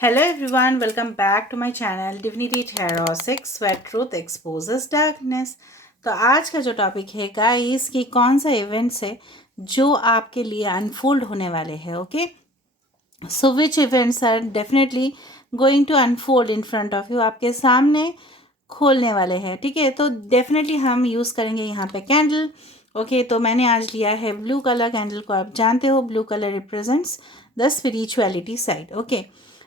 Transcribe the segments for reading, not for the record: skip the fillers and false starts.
Hello everyone, welcome back to my channel Divinity Tarot 6 where truth exposes darkness। तो आज का जो topic है गाइस कि कौन सा इवेंट्स है जो आपके लिए अनफोल्ड होने वाले हैं। Okay, so which events are definitely going to unfold in front of you, आपके सामने खोलने वाले हैं। ठीक है, तो डेफिनेटली हम यूज़ करेंगे यहाँ पे कैंडल। ओके, तो मैंने आज लिया है ब्लू कलर कैंडल को। आप जानते हो blue colour represents the spirituality side. Okay,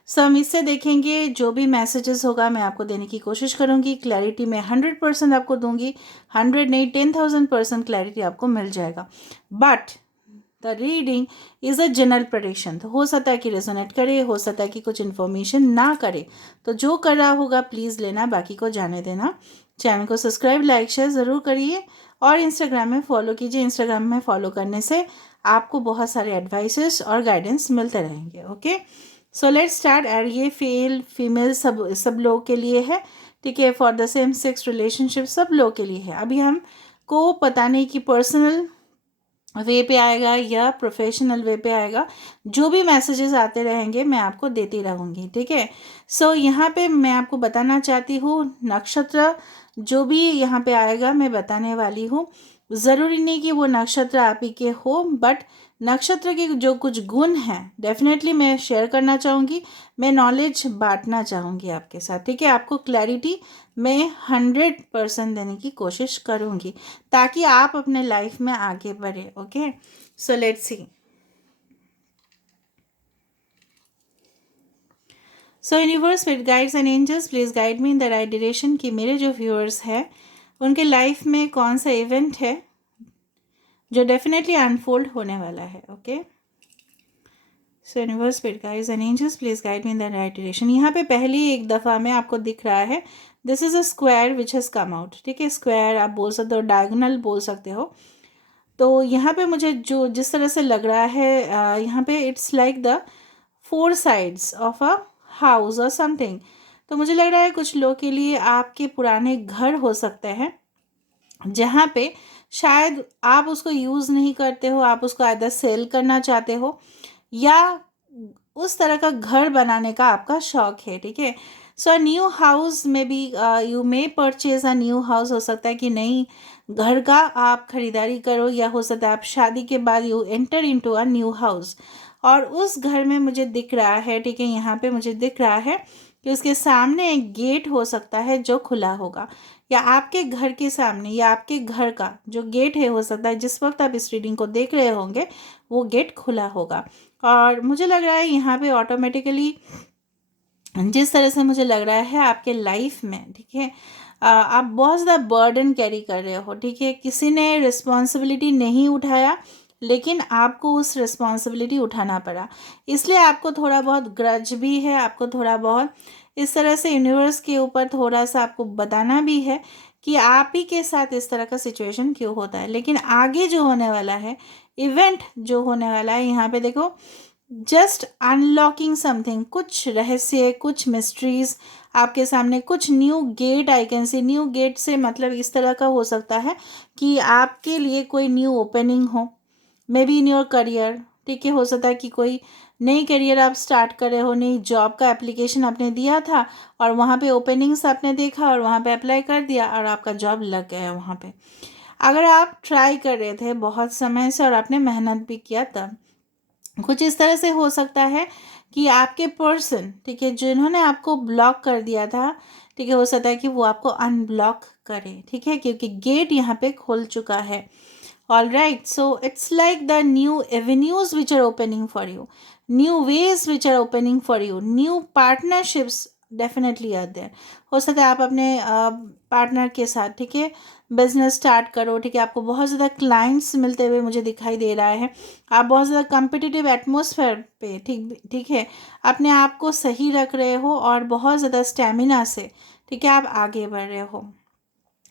so हम इससे देखेंगे जो भी मैसेजेस होगा मैं आपको देने की कोशिश करूँगी। क्लैरिटी मैं 100% आपको दूंगी, 100 नहीं 10,000% क्लैरिटी आपको मिल जाएगा। But the reading is a general prediction, तो हो सकता है कि रेजोनेट करे, हो सकता है कि कुछ इन्फॉर्मेशन ना करे। तो जो कर रहा होगा प्लीज़ लेना, बाकी को जाने देना। चैनल को सब्सक्राइब लाइक शेयर ज़रूर करिए और इंस्टाग्राम में फॉलो कीजिए। इंस्टाग्राम में फॉलो करने से आपको बहुत सारे एडवाइसेस और गाइडेंस मिलते रहेंगे। Okay, so let's start. और ये फीमेल सब लोग के लिए है। ठीक है, for the same sex relationship सब लोग के लिए है। अभी हम को पता नहीं कि पर्सनल वे पे आएगा या प्रोफेशनल वे पे आएगा। जो भी मैसेजेस आते रहेंगे मैं आपको देती रहूँगी। ठीक है, सो यहाँ पे मैं आपको बताना चाहती हूँ नक्षत्र जो भी यहाँ पे आएगा मैं बताने वाली हूँ। ज़रूरी नहीं कि वो नक्षत्र आप ही के हो, बट नक्षत्र के जो कुछ गुण हैं डेफिनेटली मैं शेयर करना चाहूँगी। मैं नॉलेज बांटना चाहूँगी आपके साथ। ठीक है, आपको क्लैरिटी मैं 100% देने की कोशिश करूँगी ताकि आप अपने लाइफ में आगे बढ़े। Okay, so let's see. So universe with guides and angels please guide me in the right direction कि मेरे जो व्यूअर्स हैं उनके लाइफ में कौन सा इवेंट है जो डेफिनेटली अनफोल्ड होने वाला है। Okay, so universe with guides and angels please guide me in the right direction. यहाँ पे पहली एक दफ़ा में आपको दिख रहा है this is a square which has come out. ठीक है, स्क्वायर आप बोल सकते हो, डायगोनल बोल सकते हो। तो यहाँ पे मुझे जो जिस तरह से लग रहा है यहाँ पे it's like the four sides of a house और समथिंग। तो मुझे लग रहा है कुछ लोग के लिए आपके पुराने घर हो सकते हैं जहाँ पे शायद आप उसको यूज़ नहीं करते हो, आप उसको आइदर सेल करना चाहते हो या उस तरह का घर बनाने का आपका शौक है। ठीक है, सो न्यू हाउस में भी you may purchase a new house. हो सकता है कि नई घर का आप खरीदारी करो या हो सकता है आप शादी के बाद you enter into a new house और उस घर में मुझे दिख रहा है। ठीक है, यहाँ पे मुझे दिख रहा है कि उसके सामने एक गेट हो सकता है जो खुला होगा या आपके घर के सामने या आपके घर का जो गेट है हो सकता है जिस वक्त आप इस रीडिंग को देख रहे होंगे वो गेट खुला होगा। और मुझे लग रहा है यहाँ पे ऑटोमेटिकली जिस तरह से मुझे लग रहा है आपके लाइफ में, ठीक है, आप बहुत ज़्यादा बर्डन कैरी कर रहे हो। ठीक है, किसी ने रिस्पॉन्सिबिलिटी नहीं उठाया लेकिन आपको उस रिस्पॉन्सिबिलिटी उठाना पड़ा, इसलिए आपको थोड़ा बहुत ग्रज भी है, आपको थोड़ा बहुत इस तरह से यूनिवर्स के ऊपर थोड़ा सा आपको बताना भी है कि आप ही के साथ इस तरह का सिचुएशन क्यों होता है। लेकिन आगे जो होने वाला है, इवेंट जो होने वाला है, यहाँ पे देखो जस्ट अनलॉकिंग समथिंग, कुछ रहस्य, कुछ मिस्ट्रीज आपके सामने, कुछ new gate I can see. New gate से मतलब इस तरह का हो सकता है कि आपके लिए कोई न्यू ओपनिंग हो, may be in your career. ठीक है, हो सकता है कि कोई नई करियर आप स्टार्ट कर रहे हो, नई जॉब का एप्लीकेशन आपने दिया था और वहाँ पे ओपनिंग्स आपने देखा और वहाँ पे अप्लाई कर दिया और आपका जॉब लग गया वहाँ पे। अगर आप ट्राई कर रहे थे बहुत समय से और आपने मेहनत भी किया तब कुछ इस तरह से हो सकता है कि आपके पर्सन, ठीक है, जिन्होंने आपको ब्लॉक कर दिया था, ठीक है, हो सकता है कि वो आपको अनब्लॉक करे। ठीक है, क्योंकि गेट यहाँ पे खुल चुका है। All right, so it's like the new avenues which are opening for you, new ways which are opening for you, new partnerships definitely are there. हो सकता है आप अपने पार्टनर के साथ, ठीक है, बिजनेस स्टार्ट करो। ठीक है, आपको बहुत ज़्यादा क्लाइंट्स मिलते हुए मुझे दिखाई दे रहा है, आप बहुत ज़्यादा कंपिटिटिव एटमॉस्फेयर पे, ठीक ठीक है, अपने आप को सही रख रहे हो और बहुत ज़्यादा स्टेमिना से, ठीक है, आप आगे बढ़ रहे हो।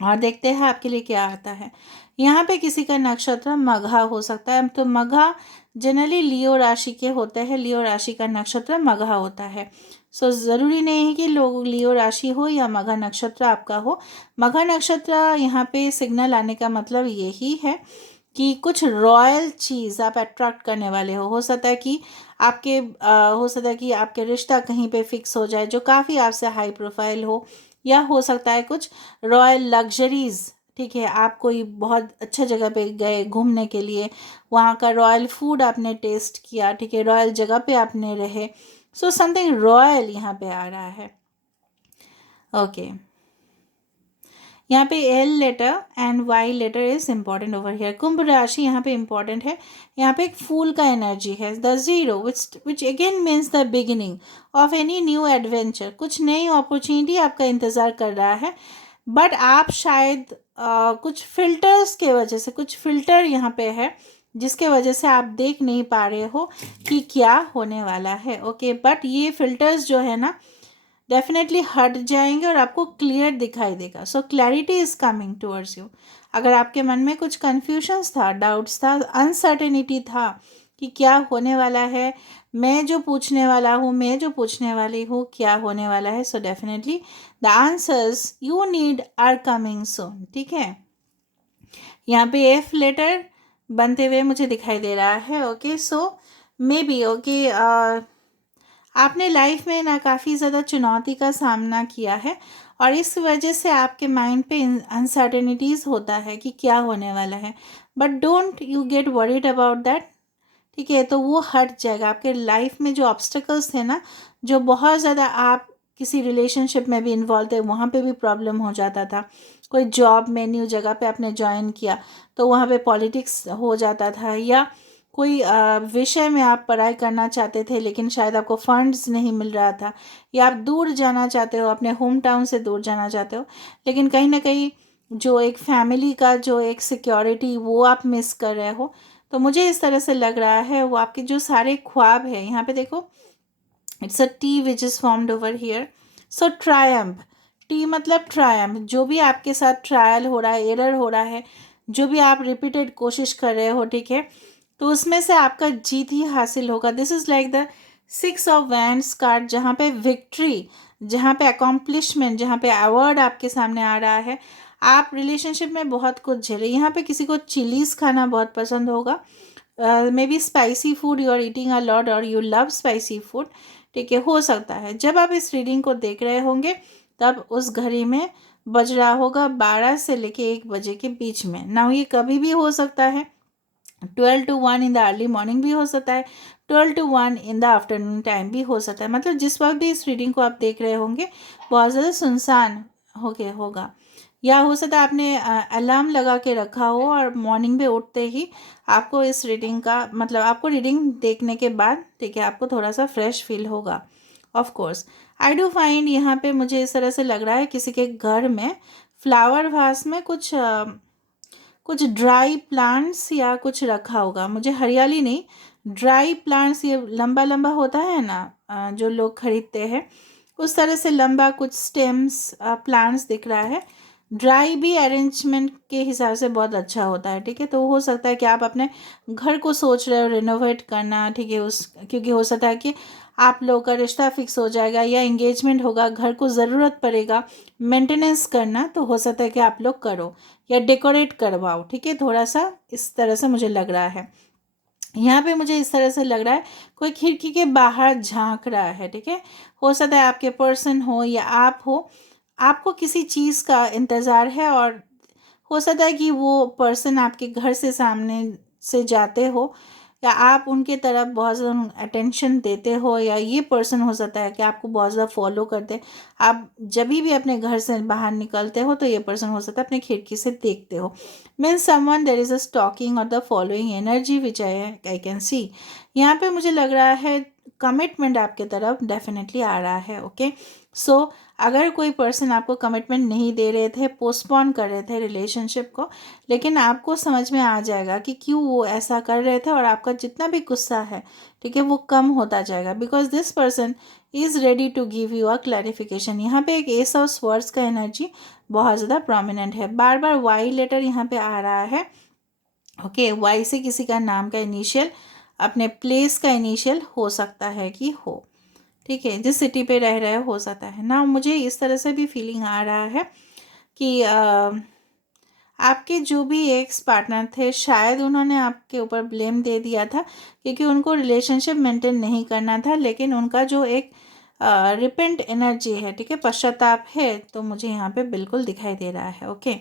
और देखते हैं आपके लिए क्या आता है। यहाँ पे किसी का नक्षत्र मघा हो सकता है, तो मघा जनरली लियो राशि के होते हैं, लियो राशि का नक्षत्र मघा होता है। सो ज़रूरी नहीं है कि लोग लियो राशि हो या मघा नक्षत्र आपका हो। मघा नक्षत्र यहाँ पे सिग्नल आने का मतलब यही है कि कुछ रॉयल चीज़ आप अट्रैक्ट करने वाले हो सकता है कि आपके हो सकता है कि आपके रिश्ता कहीं पे फिक्स हो जाए जो काफ़ी आपसे हाई प्रोफाइल हो, या हो सकता है कुछ रॉयल लग्जरीज़, ठीक है, आप कोई बहुत अच्छा जगह पे गए घूमने के लिए, वहाँ का रॉयल फूड आपने टेस्ट किया, ठीक है, रॉयल जगह पे आपने रहे, सो समथिंग रॉयल यहाँ पे आ रहा है। ओके, यहाँ पे L letter and Y letter is important over here. Kumbh राशि यहाँ पे इम्पॉर्टेंट है। यहाँ पे एक फूल का एनर्जी है, the zero which again means the beginning of any new adventure. कुछ नई अपॉर्चुनिटी आपका इंतज़ार कर रहा है, बट आप शायद कुछ फिल्टर्स के वजह से, कुछ फिल्टर यहाँ पे है जिसके वजह से आप देख नहीं पा रहे हो कि क्या होने वाला है। ओके, बट ये फिल्टर्स जो है ना डेफिनेटली हट जाएंगे और आपको क्लियर दिखाई देगा। So clarity is coming towards you. अगर आपके मन में कुछ कन्फ्यूजन्स था, डाउट्स था, अनसर्टेनिटी था कि क्या होने वाला है, मैं जो पूछने वाला हूँ, मैं जो पूछने वाली हूँ, क्या होने वाला है, so definitely the answers you need are coming soon. ठीक है, यहाँ पे एफ लेटर बनते हुए मुझे दिखाई दे रहा है। Okay, so may be okay, आपने लाइफ में ना काफ़ी ज़्यादा चुनौती का सामना किया है और इस वजह से आपके माइंड पे अनसर्टेनिटीज़ होता है कि क्या होने वाला है, but don't you get worried about that. ठीक है, तो वो हट जाएगा। आपके लाइफ में जो ऑब्स्टेकल्स थे ना, जो बहुत ज़्यादा, आप किसी रिलेशनशिप में भी इन्वॉल्व थे, वहाँ पे भी प्रॉब्लम हो जाता था। कोई जॉब में न्यू जगह पे आपने ज्वाइन किया तो वहाँ पे पॉलिटिक्स हो जाता था, या कोई विषय में आप पढ़ाई करना चाहते थे लेकिन शायद आपको फंड्स नहीं मिल रहा था, या आप दूर जाना चाहते हो, अपने होम टाउन से दूर जाना चाहते हो, लेकिन कहीं ना कहीं जो एक फैमिली का जो एक सिक्योरिटी वो आप मिस कर रहे हो। तो मुझे इस तरह से लग रहा है वो आपके जो सारे ख्वाब है, यहाँ पे देखो it's a T which is formed over here. So Triumph, T मतलब ट्रायम्फ, जो भी आपके साथ ट्रायल हो रहा है, एरर हो रहा है, जो भी आप रिपीटेड कोशिश कर रहे हो, ठीक है, तो उसमें से आपका जीत ही हासिल होगा। This is like the six of wands card, जहाँ पे विक्ट्री, जहाँ पे अकॉम्प्लिशमेंट, जहाँ पे अवार्ड आपके सामने आ रहा है। आप रिलेशनशिप में बहुत कुछ झेले, यहाँ पे किसी को चिलीज़ खाना बहुत पसंद होगा, may be spicy food you are eating a lot और यू लव स्पाइसी फूड। ठीक है, हो सकता है जब आप इस रीडिंग को देख रहे होंगे तब उस घड़ी में बज रहा होगा 12 से लेके 1 बजे के बीच में। ना ये कभी भी हो सकता है, 12 to 1 in the early morning भी हो सकता है, 12 to 1 in the afternoon time भी हो सकता है। मतलब जिस वक्त भी इस रीडिंग को आप देख रहे होंगे बहुत ज़्यादा सुनसान हो गया होगा, या हो सकता है आपने अलार्म लगा के रखा हो और मॉर्निंग में उठते ही आपको इस रीडिंग का मतलब आपको रीडिंग देखने के बाद, ठीक है, आपको थोड़ा सा फ्रेश फील होगा। Of course I do find, यहाँ पे मुझे इस तरह से लग रहा है किसी के घर में फ्लावर वास में कुछ ड्राई प्लांट्स या कुछ रखा होगा। मुझे हरियाली नहीं, ड्राई प्लांट्स, ये लंबा लंबा होता है ना, जो लोग खरीदते हैं उस तरह से लंबा कुछ स्टेम्स प्लांट्स दिख रहा है। ड्राई भी अरेंजमेंट के हिसाब से बहुत अच्छा होता है। ठीक है, तो हो सकता है कि आप अपने घर को सोच रहे हो रिनोवेट करना, ठीक है, उस क्योंकि हो सकता है कि आप लोगों का रिश्ता फिक्स हो जाएगा या इंगेजमेंट होगा, घर को ज़रूरत पड़ेगा मेंटेनेंस करना, तो हो सकता है कि आप लोग करो या डेकोरेट करवाओ। ठीक है, थोड़ा सा इस तरह से मुझे लग रहा है। यहाँ पे मुझे इस तरह से लग रहा है कोई खिड़की के बाहर झांक रहा है। ठीक है, हो सकता है आपके पर्सन हो या आप हो, आपको किसी चीज़ का इंतज़ार है और हो सकता है कि वो पर्सन आपके घर से सामने से जाते हो या आप उनके तरफ बहुत ज़्यादा अटेंशन देते हो, या ये पर्सन हो सकता है कि आपको बहुत ज़्यादा फॉलो करते हैं। आप जब भी अपने घर से बाहर निकलते हो तो ये पर्सन हो सकता है अपने खिड़की से देखते हो। Means someone there is a stalking और the following energy which I can see. यहाँ पे मुझे लग रहा है कमिटमेंट आपके तरफ डेफिनेटली आ रहा है। ओके, सो अगर कोई पर्सन आपको कमिटमेंट नहीं दे रहे थे, पोस्टपोन कर रहे थे रिलेशनशिप को, लेकिन आपको समझ में आ जाएगा कि क्यों वो ऐसा कर रहे थे और आपका जितना भी गुस्सा है, ठीक है, वो कम होता जाएगा, because this person is ready to give you a clarification. यहाँ पे एक एस ऑफ स्वर्ड्स का एनर्जी बहुत ज़्यादा प्रोमिनेंट है। बार बार वाई लेटर यहाँ पे आ रहा है। ओके, वाई से किसी का नाम का इनिशियल, अपने प्लेस का इनिशियल हो सकता है कि हो, ठीक है, जिस सिटी पे रह रहे हो सकता है ना। मुझे इस तरह से भी फीलिंग आ रहा है कि आपके जो भी एक्स पार्टनर थे शायद उन्होंने आपके ऊपर ब्लेम दे दिया था क्योंकि उनको रिलेशनशिप मेंटेन नहीं करना था, लेकिन उनका जो एक रिपेंट एनर्जी है, ठीक है, पश्चाताप है, तो मुझे यहाँ पे बिल्कुल दिखाई दे रहा है। Okay,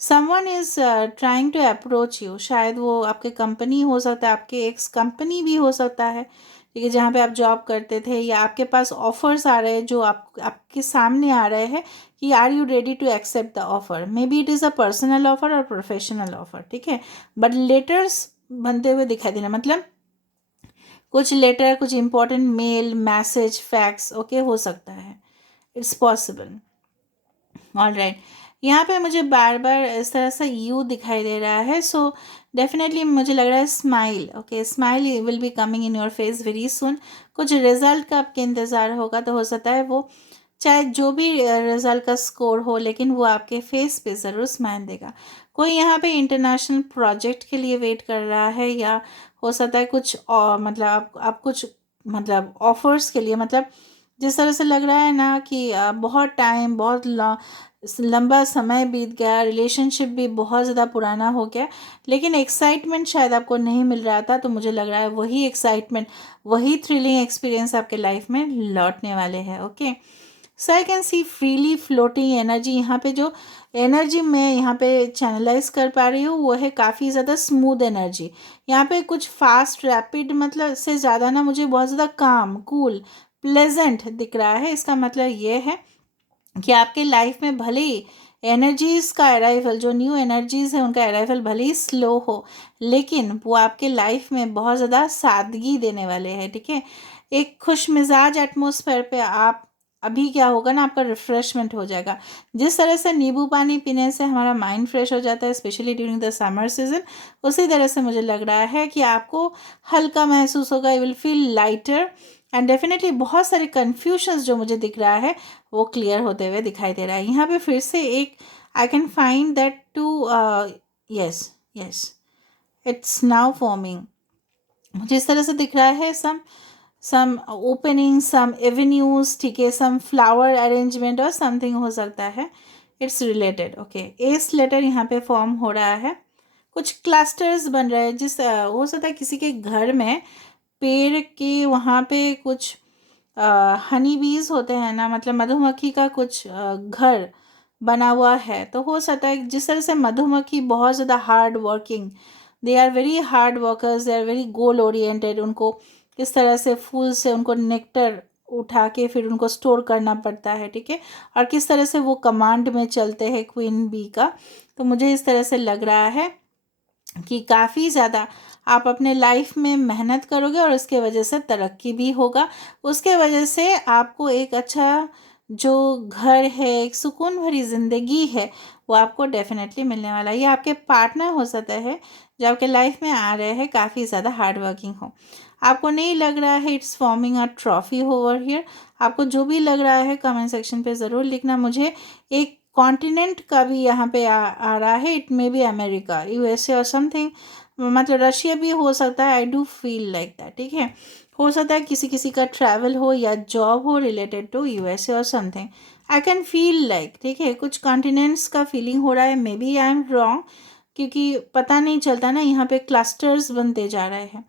someone is trying to approach you, शायद वो आपके कंपनी हो सकता है, आपके एक्स कंपनी भी हो सकता है, ठीक है, जहाँ पे आप जॉब करते थे, या आपके पास ऑफर्स आ रहे हैं जो आपके सामने आ रहे हैं कि are you ready to accept the offer. May be it is a personal offer और प्रोफेशनल ऑफर, ठीक है, बट लेटर्स बनते हुए दिखाई दे रहे हैं, मतलब कुछ लेटर, कुछ important mail, message, fax, okay, हो सकता है, इट्स पॉसिबल। ऑल राइट, यहाँ पे मुझे बार बार इस तरह से यू दिखाई दे रहा है, सो डेफिनेटली मुझे लग रहा है smile, okay, smile will be coming in your face very soon. कुछ रिजल्ट का आपके इंतज़ार होगा, तो हो सकता है वो चाहे जो भी रिजल्ट का स्कोर हो, लेकिन वो आपके फेस पे ज़रूर स्माइल देगा। कोई यहाँ पे इंटरनेशनल प्रोजेक्ट के लिए वेट कर रहा है, या हो सकता है कुछ मतलब आप कुछ मतलब ऑफर्स के लिए, मतलब जिस तरह से लग रहा है ना कि बहुत टाइम, बहुत लंबा समय बीत गया, रिलेशनशिप भी बहुत ज़्यादा पुराना हो गया, लेकिन एक्साइटमेंट शायद आपको नहीं मिल रहा था, तो मुझे लग रहा है वही एक्साइटमेंट, वही थ्रिलिंग एक्सपीरियंस आपके लाइफ में लौटने वाले हैं। Okay, so I can C freely floating energy. यहाँ पे जो एनर्जी मैं यहाँ पे चैनलाइज कर पा रही हूँ वो है काफ़ी ज़्यादा स्मूथ एनर्जी। यहाँ पे कुछ फास्ट रैपिड मतलब से ज़्यादा ना मुझे बहुत ज़्यादा काम, कूल, प्लेजेंट दिख रहा है। इसका मतलब ये है कि आपके लाइफ में भले ही एनर्जीज़ का अराइवल, जो न्यू एनर्जीज़ है उनका अराइवल भले ही स्लो हो, लेकिन वो आपके लाइफ में बहुत ज़्यादा सादगी देने वाले हैं, ठीक है। एक खुश मिजाज एटमोसफेयर पे आप अभी क्या होगा ना, आपका रिफ्रेशमेंट हो जाएगा। जिस तरह से नींबू पानी पीने से हमारा माइंड फ्रेश हो जाता है, specially during the summer season, उसी तरह से मुझे लग रहा है कि आपको हल्का महसूस होगा, you will feel lighter, and definitely बहुत सारे कन्फ्यूजन्स जो मुझे दिख रहा है वो क्लियर होते हुए दिखाई दे रहा है। यहाँ पे फिर से एक I can find that to yes, yes, it's now forming. मुझे इस तरह से दिख रहा है सम ओपनिंग, सम एवेन्यूज, ठीक है, सम फ्लावर अरेंजमेंट और समथिंग हो सकता है, it's related. Okay, S letter यहाँ पे फॉर्म हो रहा है, कुछ क्लस्टर्स बन रहे हैं, हो सकता है किसी के घर में पेड़ के वहाँ पे कुछ हनी बीज होते हैं ना, मतलब मधुमक्खी का कुछ घर बना हुआ है, तो हो सकता है जिस तरह से मधुमक्खी बहुत ज़्यादा hard working, they are very hard workers, they are very goal oriented, उनको किस तरह से फूल से उनको नेक्टर उठा के फिर उनको स्टोर करना पड़ता है, ठीक है, और किस तरह से वो कमांड में चलते हैं क्वीन बी का। तो मुझे इस तरह से लग रहा है कि काफ़ी ज़्यादा आप अपने लाइफ में मेहनत करोगे और उसके वजह से तरक्की भी होगा, उसके वजह से आपको एक अच्छा जो घर है, एक सुकून भरी ज़िंदगी है, वो आपको डेफिनेटली मिलने वाला है। ये आपके पार्टनर हो सकता है जो आपके लाइफ में आ रहे हैं, काफ़ी ज़्यादा हार्ड वर्किंग हो। आपको नहीं लग रहा है it's forming a trophy over here. आपको जो भी लग रहा है कमेंट सेक्शन पे ज़रूर लिखना। मुझे एक कॉन्टिनेंट का भी यहाँ पे आ रहा है, it may be America, USA और समथिंग, मतलब रशिया भी हो सकता है, I do feel like that, ठीक है। हो सकता है किसी किसी का ट्रैवल हो या जॉब हो रिलेटेड टू यूएसए और something, I can feel like, ठीक है, कुछ कॉन्टिनेंट्स का फीलिंग हो रहा है। Maybe I am wrong, क्योंकि पता नहीं चलता ना, यहाँ पे क्लस्टर्स बनते जा रहे हैं।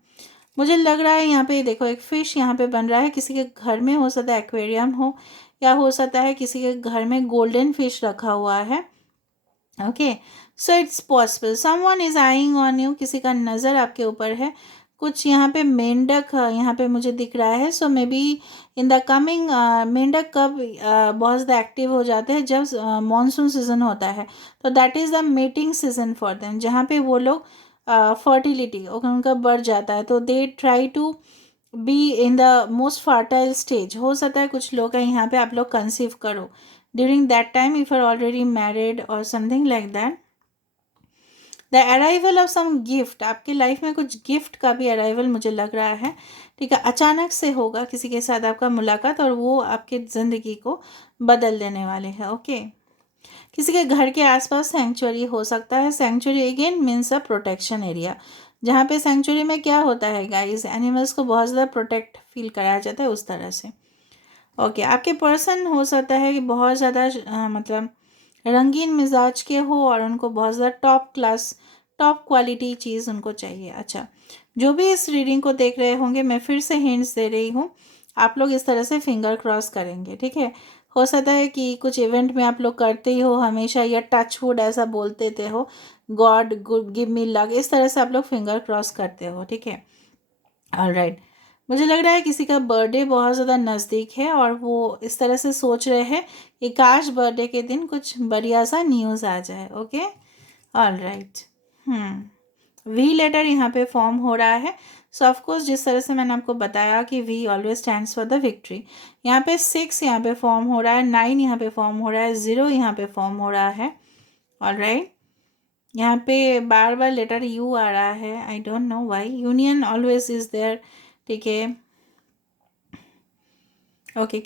मुझे लग रहा है यहाँ पे देखो एक फ़िश यहाँ पे बन रहा है, किसी के घर में हो सकता है एक्वेरियम हो, या हो सकता है किसी के घर में गोल्डन फिश रखा हुआ है। Okay, so it's possible someone is eyeing on you, किसी का नज़र आपके ऊपर है। कुछ यहाँ पे मेंढक यहाँ पे मुझे दिख रहा है, so maybe in the coming, मेंढक कब बहुत ज़्यादा एक्टिव हो जाते हैं, जब मानसून सीजन होता है, तो that is the meeting season for them, जहाँ पे वो लोग फर्टिलिटी उनका बढ़ जाता है, तो they try to be in the most fertile stage. हो सकता है कुछ लोग हैं यहाँ पे आप लोग कंसीव करो during that time, if are already married और something like that. The arrival of some gift, आपकी लाइफ में कुछ गिफ्ट का भी अराइवल मुझे लग रहा है, ठीक है, अचानक से होगा किसी के साथ आपका मुलाकात और वो आपकी ज़िंदगी को बदल देने वाले हैं। ओके, किसी के घर के आसपास सेंचुरी हो सकता है। Century again means a protection area, जहाँ पे सेंचुरी में क्या होता है गाइस, एनिमल्स को बहुत ज़्यादा प्रोटेक्ट फील कराया जाता है उस तरह से। ओके, आपके पर्सन हो सकता है कि बहुत ज़्यादा मतलब रंगीन मिजाज के हो और उनको बहुत ज़्यादा टॉप क्लास टॉप क्वालिटी चीज़ उनको चाहिए। अच्छा, जो भी इस रीडिंग को देख रहे होंगे, मैं फिर से हिंट्स दे रही हूँ, आप लोग इस तरह से फिंगर क्रॉस करेंगे, ठीक है। हो सकता है कि कुछ इवेंट में आप लोग करते ही हो हमेशा, या टच वुड ऐसा बोलते थे हो, गॉड गिव मी लक, इस तरह से आप लोग फिंगर क्रॉस करते हो, ठीक है। ऑलराइट, मुझे लग रहा है किसी का बर्थडे बहुत ज़्यादा नज़दीक है और वो इस तरह से सोच रहे हैं कि काश बर्थडे के दिन कुछ बढ़िया सा न्यूज़ आ जाए। Okay, alright. वी लेटर यहाँ पे फॉर्म हो रहा है। सो ऑफकोर्स जिस तरह से मैंने आपको बताया कि V always stands for the victory, यहाँ पे 6 यहाँ पे फॉर्म हो रहा है, 9 यहाँ पे फॉर्म हो रहा है, 0 यहाँ पे फॉर्म हो रहा है। ऑलराइट, यहाँ पे बार बार लेटर यू आ रहा है, I don't know why, union always is there, ठीक है। ओके,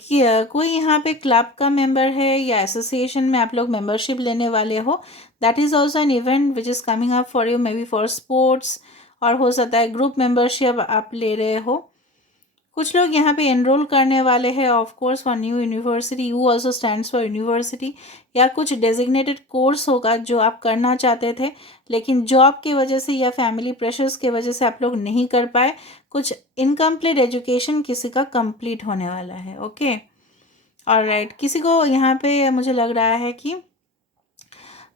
कोई यहाँ पे क्लब का मेंबर है या एसोसिएशन में आप लोग मेंबरशिप लेने वाले हो, that is also an event which is coming up for you, may be for sports, और हो सकता है ग्रुप मेंबरशिप आप ले रहे हो। कुछ लोग यहाँ पे एनरोल करने वाले हैं of course for new university, you also stands for university, या कुछ डेजिग्नेटेड कोर्स होगा जो आप करना चाहते थे लेकिन जॉब की वजह से या फैमिली प्रेशर्स की वजह से आप लोग नहीं कर पाए। कुछ इनकम्प्लीट एजुकेशन किसी का कंप्लीट होने वाला है। ओके, ऑलराइट, किसी को यहाँ पे मुझे लग रहा है कि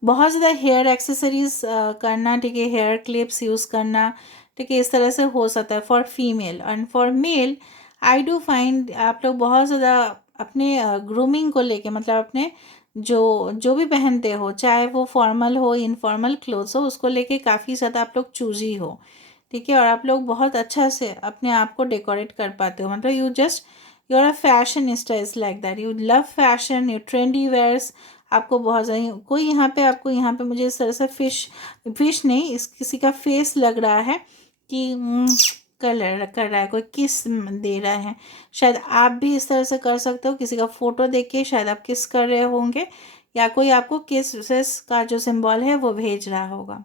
बहुत ज़्यादा हेयर एक्सेसरीज करना, ठीक है, हेयर क्लिप्स यूज़ करना, ठीक है, इस तरह से हो सकता है for female. And for male I do find आप लोग बहुत ज़्यादा अपने ग्रूमिंग को लेके, मतलब अपने जो जो भी पहनते हो, चाहे वो फॉर्मल हो इनफॉर्मल क्लोथ्स हो, उसको लेके काफ़ी ज़्यादा आप लोग चूजी हो, ठीक है। और आप लोग बहुत अच्छा से अपने आप को डेकोरेट कर पाते हो, मतलब you are a fashionista, is like that, you love fashion, you trendy wears, आपको बहुत ज़्यादा कोई यहाँ पे आपको यहाँ पे मुझे इस तरह से फिश नहीं, इस किसी का फेस लग रहा है कि कलर कर रहा है, कोई किस दे रहा है, शायद आप भी इस तरह से कर सकते हो, किसी का फोटो देख के शायद आप किस कर रहे होंगे, या कोई आपको किस का जो सिंबल है वो भेज रहा होगा।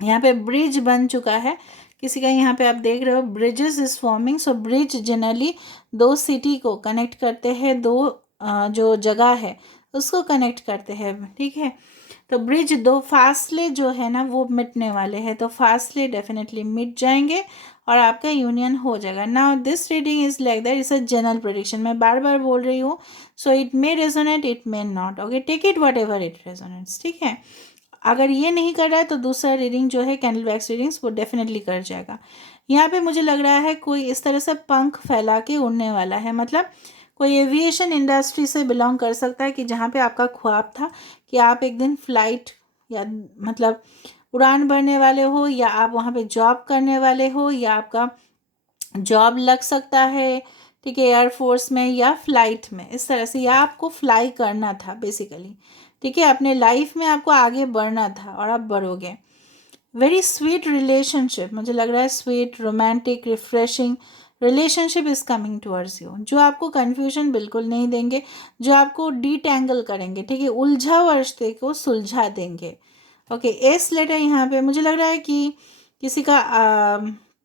यहाँ पे ब्रिज बन चुका है किसी का, यहाँ पे आप देख रहे हो bridges is forming. So bridge generally दो सिटी को कनेक्ट करते हैं, दो जो जगह है उसको कनेक्ट करते हैं, ठीक है। तो ब्रिज, दो फासले जो है ना वो मिटने वाले हैं, तो फासले डेफिनेटली मिट जाएंगे और आपका यूनियन हो जाएगा। Now this reading is like that, it's a general prediction, मैं बार बार बोल रही हूँ, so it may resonate, it may not, okay, take it whatever it resonates, ठीक है। अगर ये नहीं कर रहा है तो दूसरा रीडिंग जो है कैंडल वैक्स रीडिंग्स वो डेफिनेटली कर जाएगा। यहाँ पे मुझे लग रहा है कोई इस तरह से पंख फैला के उड़ने वाला है, मतलब कोई एविएशन इंडस्ट्री से बिलोंग कर सकता है कि जहाँ पे आपका ख्वाब था कि आप एक दिन फ्लाइट या मतलब उड़ान भरने वाले हो, या आप वहाँ पे जॉब करने वाले हो, या आपका जॉब लग सकता है, ठीक है, एयरफोर्स में या फ्लाइट में, इस तरह से, या आपको फ्लाई करना था बेसिकली, ठीक है, अपने लाइफ में आपको आगे बढ़ना था और आप बढ़ोगे। वेरी स्वीट रिलेशनशिप, मुझे लग रहा है sweet romantic refreshing relationship is coming towards you, जो आपको कन्फ्यूजन बिल्कुल नहीं देंगे, जो आपको डिटेंगल करेंगे, ठीक है, उलझा हुआ रिश्ते को सुलझा देंगे। ओके, एस लेटर यहाँ पे मुझे लग रहा है कि किसी का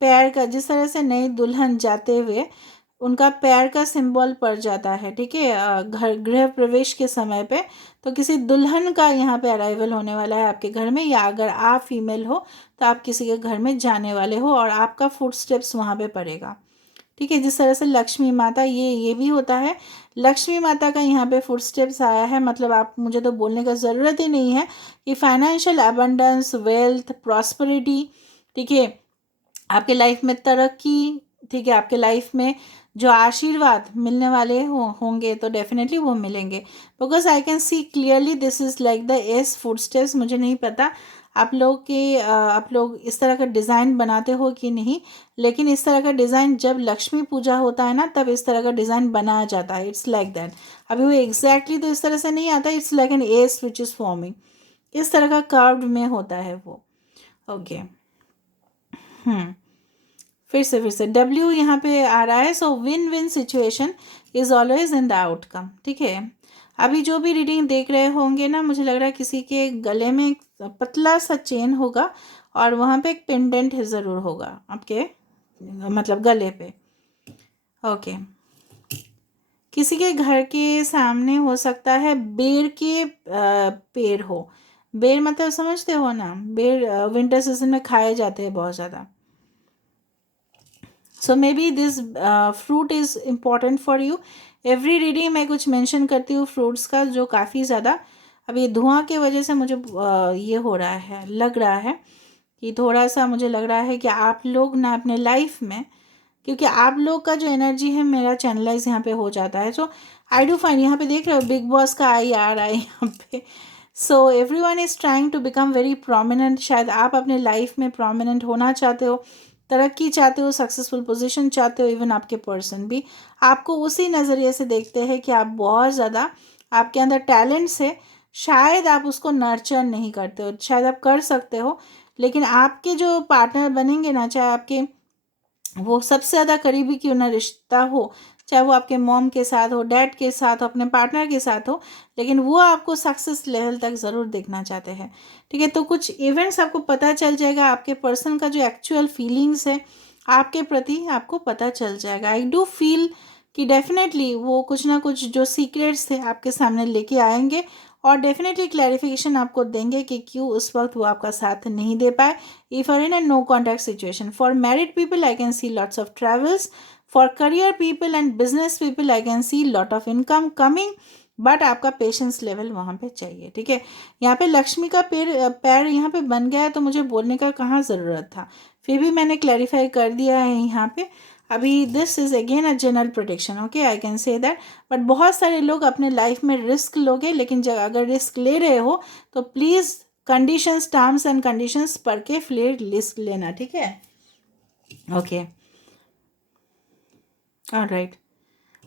पैर का, जिस तरह से नई दुल्हन जाते हुए उनका पैर का सिंबल पड़ जाता है, ठीक है, घर गृह प्रवेश के समय पे, तो किसी दुल्हन का यहाँ पे अराइवल होने वाला है आपके घर में, या अगर आप फीमेल हो तो आप किसी के घर में जाने वाले हो और आपका फुट स्टेप्स वहाँ पे पड़ेगा, ठीक है। जिस तरह से लक्ष्मी माता, ये भी होता है, लक्ष्मी माता का यहाँ पे फुट स्टेप्स आया है, मतलब आप, मुझे तो बोलने का ज़रूरत ही नहीं है कि फाइनेंशियल अबंडेंस, वेल्थ, प्रॉस्पेरिटी, ठीक है, आपके लाइफ में तरक्की, ठीक है, आपके लाइफ में जो आशीर्वाद मिलने वाले होंगे तो डेफिनेटली वो मिलेंगे, because I can see clearly this is like the S foot steps. मुझे नहीं पता आप लोग इस तरह का डिज़ाइन बनाते हो कि नहीं, लेकिन इस तरह का डिज़ाइन जब लक्ष्मी पूजा होता है ना तब इस तरह का डिज़ाइन बनाया जाता है, इट्स लाइक दैट। अभी वो एग्जैक्टली तो इस तरह से नहीं आता, it's like an S which is forming, इस तरह का कर्व में होता है वो। ओके, फिर से डब्ल्यू यहाँ पे आ रहा है। So win win situation is always in the outcome, ठीक है। अभी जो भी रीडिंग देख रहे होंगे ना, मुझे लग रहा है किसी के गले में एक पतला सा चेन होगा और वहाँ पे एक पेंडेंट ज़रूर होगा आपके मतलब गले पे। ओके, किसी के घर के सामने हो सकता है बेर के पेड़ हो। बेर मतलब समझते हो ना, बेर विंटर सीजन में खाए जाते हैं बहुत ज़्यादा। So maybe this fruit is important for you. Every reading मैं कुछ मेंशन करती हूँ फ्रूट्स का, जो काफ़ी ज़्यादा अब ये धुआं की वजह से मुझे ये हो रहा है, लग रहा है कि थोड़ा सा मुझे लग रहा है कि आप लोग ना अपने लाइफ में, क्योंकि आप लोग का जो एनर्जी है मेरा चैनलाइज यहाँ पे हो जाता है। सो आई डू फाइंड, यहाँ पे देख रहे हो बिग बॉस का आई आ रहा है यहाँ पे। So everyone is trying to become very prominent. शायद आप अपने लाइफ में प्रोमिनेंट होना चाहते हो, तरक्की चाहते हो, सक्सेसफुल पोजीशन चाहते हो। इवन आपके पर्सन भी आपको उसी नज़रिए से देखते हैं कि आप बहुत ज़्यादा, आपके अंदर टैलेंट्स है, शायद आप उसको नर्चर नहीं करते हो। शायद आप कर सकते हो, लेकिन आपके जो पार्टनर बनेंगे ना, चाहे आपके वो सबसे ज़्यादा करीबी क्यों ना रिश्ता हो, चाहे वो आपके मॉम के साथ हो, डैड के साथ हो, अपने पार्टनर के साथ हो, लेकिन वो आपको सक्सेस लेवल तक ज़रूर देखना चाहते हैं। ठीक है, तो कुछ इवेंट्स आपको पता चल जाएगा, आपके पर्सन का जो एक्चुअल फीलिंग्स है आपके प्रति आपको पता चल जाएगा। आई डू फील कि डेफिनेटली वो कुछ ना कुछ जो सीक्रेट्स थे आपके सामने लेके आएंगे, और डेफिनेटली क्लैरिफिकेशन आपको देंगे कि क्यों उस वक्त वो आपका साथ नहीं दे पाए। If are in a no contact situation. For married people, I can see lots of travels. For career people and business people, I can see lot of income coming. But आपका पेशेंस लेवल वहाँ पे चाहिए। ठीक है, यहाँ पे लक्ष्मी का पैर यहाँ पे बन गया है, तो मुझे बोलने का कहाँ ज़रूरत था, फिर भी मैंने क्लैरिफाई कर दिया है यहाँ पे। अभी this is again a general protection, okay, I can say that. But बहुत सारे लोग अपने लाइफ में रिस्क लोगे, लेकिन जब अगर रिस्क ले रहे हो तो please conditions, terms and conditions पढ़ के फिर लिस्ट लेना। ठीक है, ओके, ऑलराइट।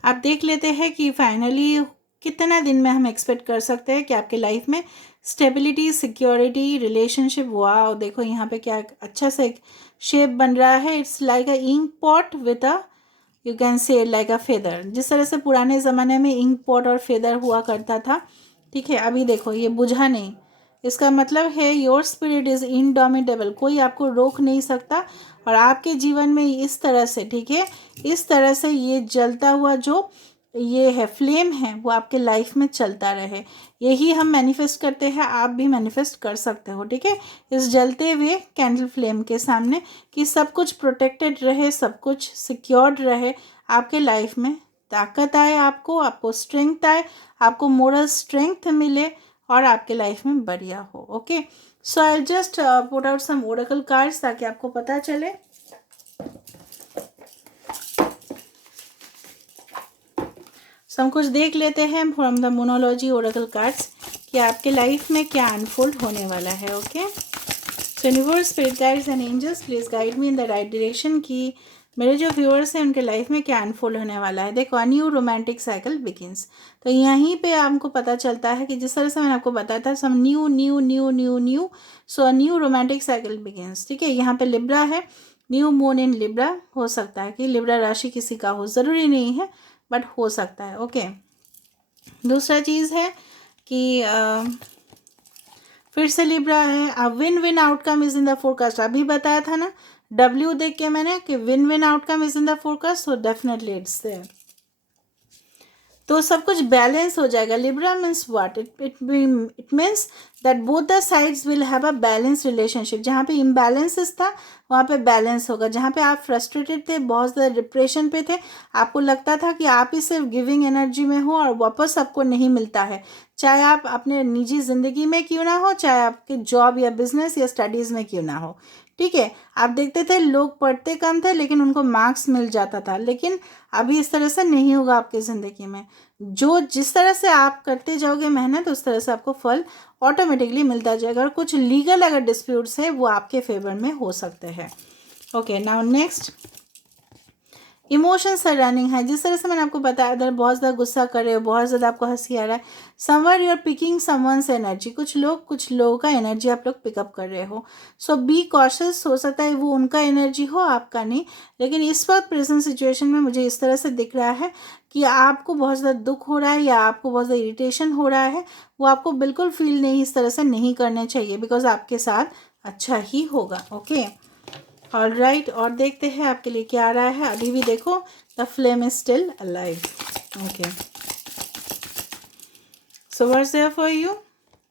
आप देख लेते हैं कि फाइनली कितना दिन में हम एक्सपेक्ट कर सकते हैं कि आपके लाइफ में स्टेबिलिटी, सिक्योरिटी, रिलेशनशिप। वाह, देखो यहाँ पे क्या अच्छा सा एक शेप बन रहा है। It's like a ink pot with a, you can say like a feather. जिस तरह से पुराने ज़माने में इंक पॉट और फेदर हुआ करता था, ठीक है, अभी देखो ये बुझा नहीं। इसका मतलब है योर स्पिरिट इज़ इनडोमिटेबल, कोई आपको रोक नहीं सकता। और आपके जीवन में इस तरह से, ठीक है, इस तरह से ये जलता हुआ जो ये है फ्लेम है, वो आपके लाइफ में चलता रहे। यही हम मैनिफेस्ट करते हैं, आप भी मैनिफेस्ट कर सकते हो। ठीक है, इस जलते हुए कैंडल फ्लेम के सामने कि सब कुछ प्रोटेक्टेड रहे, सब कुछ सिक्योर्ड रहे, आपके लाइफ में ताकत आए, आपको स्ट्रेंथ आए, आपको मोरल स्ट्रेंथ मिले, और आपके लाइफ में बढ़िया हो। Okay, so I just put out some oracle cards ताकि आपको पता चले। सो हम कुछ देख लेते हैं from the monology oracle cards कि आपके लाइफ में क्या अनफोल्ड होने वाला है। Okay, so universe, spirit guides and angels, please guide me in the right direction कि मेरे जो व्यूअर्स हैं उनके लाइफ में क्या अनफोल्ड होने वाला है। देखो, अ न्यू रोमांटिक साइकिल बिगिंस, तो यहीं पे आपको पता चलता है कि जिस तरह से मैंने आपको बताया था, some new new new new new, so a new romantic cycle begins. ठीक है, यहाँ पे लिब्रा है, न्यू मून इन लिब्रा। हो सकता है कि लिब्रा राशि किसी का हो, ज़रूरी नहीं है, बट हो सकता है। ओके, दूसरा चीज़ है कि फिर से लिब्रा है, अब win win outcome is in the forecast. अभी बताया था ना डब्ल्यू देख के मैंने कि win win outcome is in the forecast, so definitely it's there. तो सब कुछ बैलेंस हो जाएगा। Libra means what, it means that both the sides will have a balance relationship. जहाँ पे इम्बैलेंसेस था वहाँ पे बैलेंस होगा। जहाँ पे आप फ्रस्ट्रेटेड थे, बहुत ज़्यादा डिप्रेशन पे थे, आपको लगता था कि आप ही सिर्फ गिविंग एनर्जी में हो और वापस आपको नहीं मिलता है, चाहे आप अपने निजी ज़िंदगी में क्यों ना हो, चाहे आपके जॉब या बिजनेस या स्टडीज़ में क्यों ना हो। ठीक है, आप देखते थे लोग पढ़ते कम थे लेकिन उनको मार्क्स मिल जाता था, लेकिन अभी इस तरह से नहीं होगा आपकी ज़िंदगी में। जो जिस तरह से आप करते जाओगे मेहनत, उस तरह से आपको फल ऑटोमेटिकली मिलता जाएगा। और कुछ लीगल अगर डिस्प्यूट्स है वो आपके फेवर में हो सकते हैं। Okay, now next, emotions are running है। जिस तरह से मैंने आपको बताया, अगर बहुत ज़्यादा गुस्सा कर रहे हो, बहुत ज़्यादा आपको हंसी आ रहा है, somewhere you are picking someone's energy. कुछ लोगों का एनर्जी आप लोग पिकअप कर रहे हो। सो बी कॉशियस, हो सकता है वो उनका एनर्जी हो, आपका नहीं। लेकिन इस वक्त प्रेजेंट सिचुएशन में मुझे इस तरह से दिख रहा है कि आपको बहुत ज़्यादा दुख हो रहा है या आपको बहुत ज़्यादा इरिटेशन हो रहा है। वो आपको बिल्कुल फील नहीं, इस तरह से नहीं करने चाहिए, बिकॉज आपके साथ अच्छा ही होगा। ओके, ऑलराइट, और देखते हैं आपके लिए क्या आ रहा है। अभी भी देखो, the flame is still alive. Okay, so what's there for you?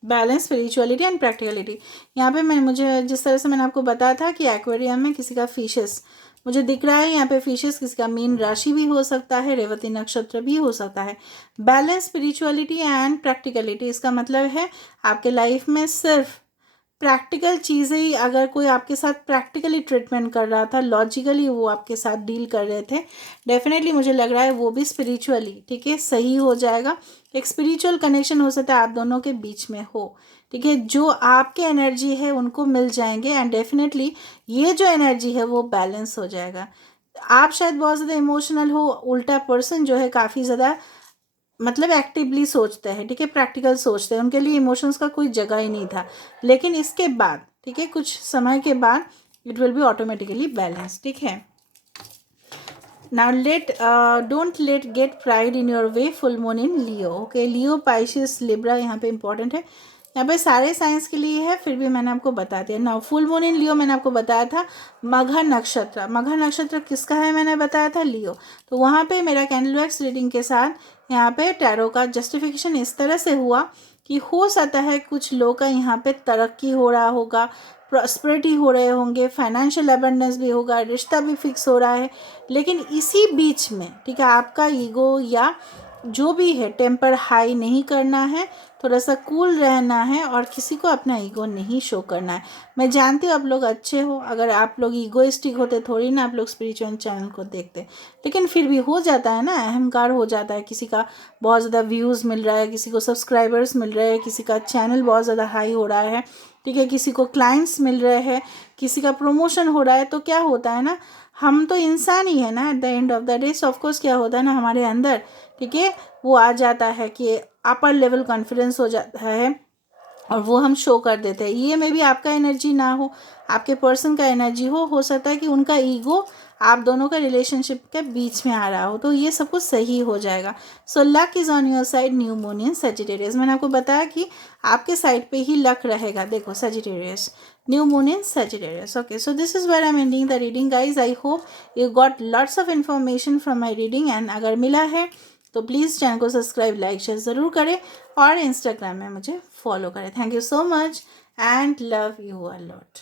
Balance, spirituality and practicality. यहाँ पे मुझे जिस तरह से मैंने आपको बताया था कि एक्वेरियम में किसी का फिशेस मुझे दिख रहा है, यहाँ पे फिशेस किसी का मीन राशि भी हो सकता है, रेवती नक्षत्र भी हो सकता है। बैलेंस, स्पिरिचुअलिटी एंड प्रैक्टिकलिटी, इसका मतलब है आपके लाइफ में सिर्फ प्रैक्टिकल चीज़ें ही, अगर कोई आपके साथ प्रैक्टिकली ट्रीटमेंट कर रहा था, लॉजिकली वो आपके साथ डील कर रहे थे, डेफिनेटली मुझे लग रहा है वो भी स्पिरिचुअली, ठीक है, सही हो जाएगा। एक स्पिरिचुअल कनेक्शन हो सकता है आप दोनों के बीच में हो, ठीक है, जो आपके एनर्जी है उनको मिल जाएंगे एंड डेफिनेटली ये जो एनर्जी है वो बैलेंस हो जाएगा। आप शायद बहुत ज़्यादा इमोशनल हो, उल्टा पर्सन जो है काफ़ी ज़्यादा मतलब एक्टिवली सोचते हैं, ठीक है, प्रैक्टिकल सोचते हैं, उनके लिए इमोशंस का कोई जगह ही नहीं था। लेकिन इसके बाद, ठीक है, कुछ समय के बाद it will be automatically balance, ठीक है। Now don't let get pride in your way, full moon in Leo. Okay, Leo, Pisces, Libra यहाँ पे इंपॉर्टेंट है। यहाँ पे सारे साइंस के लिए है, फिर भी मैंने आपको बता दिया। नाउ फुल मून इन लियो मैंने आपको बताया था, मघा नक्षत्र। मघा नक्षत्र किसका है मैंने बताया था? लियो। तो वहाँ पे मेरा कैंडल वैक्स रीडिंग के साथ यहाँ पे टैरो का जस्टिफिकेशन इस तरह से हुआ कि हो सकता है कुछ लोग का यहाँ पे तरक्की हो रहा होगा, प्रॉस्पेरिटी हो रहे होंगे, फाइनेंशियल अबंडेंस भी होगा, रिश्ता भी फिक्स हो रहा है। लेकिन इसी बीच में, ठीक है, आपका ईगो या जो भी है टेम्पर हाई नहीं करना है, थोड़ा सा कूल रहना है और किसी को अपना ईगो नहीं शो करना है। मैं जानती हूँ आप लोग अच्छे हो, अगर आप लोग ईगोइस्टिक होते थोड़ी ना आप लोग स्पिरिचुअल चैनल को देखते, लेकिन फिर भी हो जाता है ना, अहंकार हो जाता है। किसी का बहुत ज़्यादा व्यूज़ मिल रहा है, किसी को सब्सक्राइबर्स मिल रहे हैं, किसी का चैनल बहुत ज़्यादा हाई हो रहा है, ठीक है, किसी को क्लाइंट्स मिल रहे हैं, किसी का प्रमोशन हो रहा है, तो क्या होता है ना, हम तो इंसान ही है ना at the end of the day. So of course क्या होता है ना हमारे अंदर, ठीक है, वो आ जाता है कि अपर लेवल कॉन्फिडेंस हो जाता है और वो हम शो कर देते हैं। ये में भी आपका एनर्जी ना हो, आपके पर्सन का एनर्जी हो सकता है कि उनका ईगो आप दोनों का रिलेशनशिप के बीच में आ रहा हो, तो ये सब कुछ सही हो जाएगा। So luck is on your side, new moon in Sagittarius. मैंने आपको बताया कि आपके साइड पे ही लक रहेगा। देखो Sagittarius, new moon in Sagittarius. Okay, so this is where I am ending the reading guys. I hope you got lots of information from my reading and अगर मिला है तो प्लीज़ चैनल को subscribe, like, share ज़रूर करें और Instagram में मुझे फॉलो करें। Thank you so much and love you a lot.